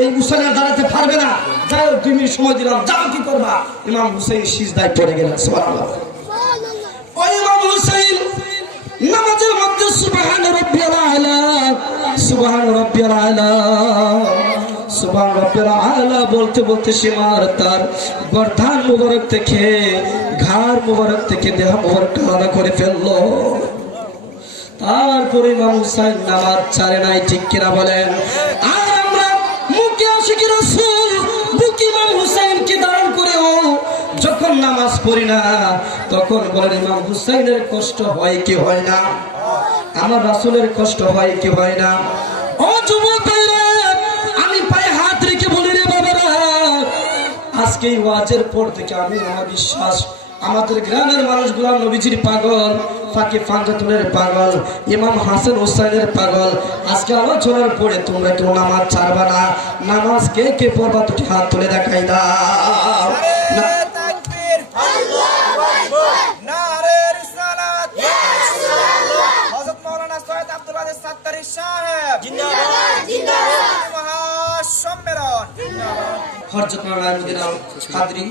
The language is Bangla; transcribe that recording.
এই হুসাইন দাঁড়াতে পারবে না, যাও 2 মিনিট সময় দিলাম, যাও কি করবা। ইমাম হুসাইন সিজদায় পড়ে গেলেন। সুবহানাল্লাহ। ওই ইমাম হুসাইন নামাজের মধ্যে সুবহান রাব্বিয়াল আলা, সুবহান রাব্বিয়াল আলা, সুবহান রাব্বিয়াল আলা বলতে বলতে সীমার তার গর্দান মুবারক থেকে, ঘাড় মুবারক থেকে দেহ মুবারক আলাদা করে ফেললো। তারপরে ইমাম হুসাইন নামাজ ছাড়ে নাই, ঠিক কিনা বলেন? আর আমরা মুখে আশিকি রাসূল বুকে ইমাম হুসাইনকে ধারণ করেও যখন নামাজ পড়ি না, তখন বলেন ইমাম হুসাইনের কষ্ট হয় কি হয় না? আমার রাসূলের কষ্ট হয় কি হয় না? ও যুবক ভাইরা, আমি পায়ে হাত রেখে বলি রে বাবারা, আজকে এই ওয়াজের পর থেকে আমি আমার বিশ্বাস আমাদের গ্রামের মানুষগুলো নবীজির পাগল, ফাঁকে ফাঁজাতুলের পাগল, ইমাম হাসান হুসাইনের পাগল। আজকে আলোচনার পরে তোমরা কেউ নামাজ ছাড়বা না। নামাজ কে কে পড়বা দুটি হাত তুলে দেখাই দাও। হযরত মাওলানা কাদরী